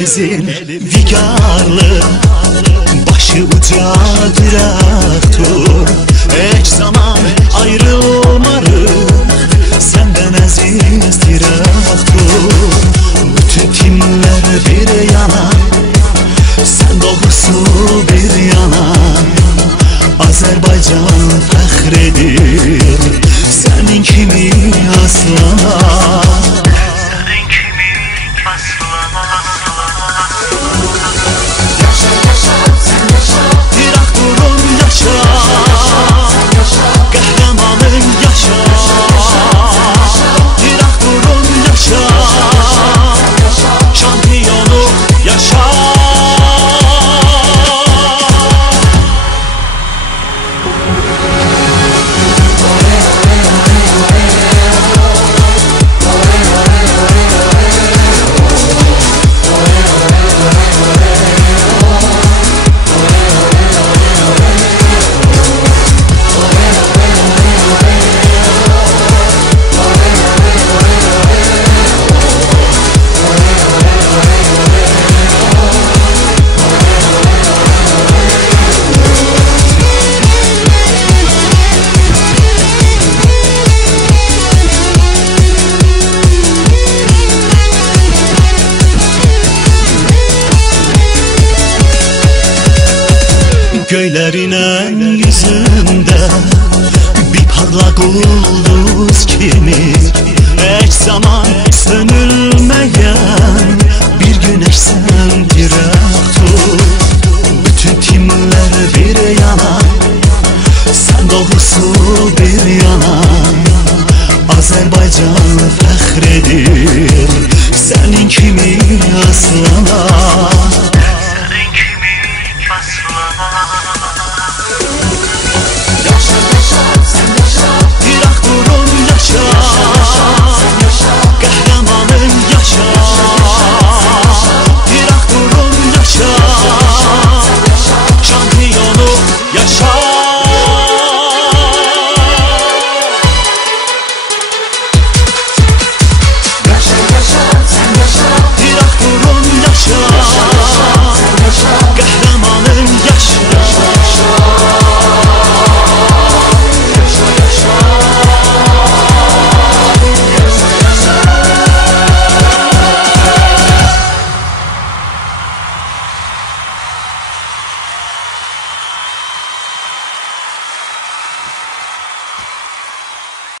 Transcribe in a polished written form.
elimizin vigarlı, başı uca direktör. Hiç zaman ayrılmarım senden aziz direktör. Bütün timler bir yana, sen doğrusu bir yana. Azerbaycan fəxredir senin kimi aslana. Senin kimi aslana. Yaşa yaşa sen yaşa, direktörüm yaşa, kahramanım yaşa, direktörüm yaşa, şampiyonum yaşa. Göylerin en yüzünde bir parlak ulduz kimi, hiç zaman sönülmeyen bir güneşsen direktör. Bütün timler bir yana, sen doğrusu bir yana. Azerbaycan fəxredir senin kimi aslana. Senin kimi aslana.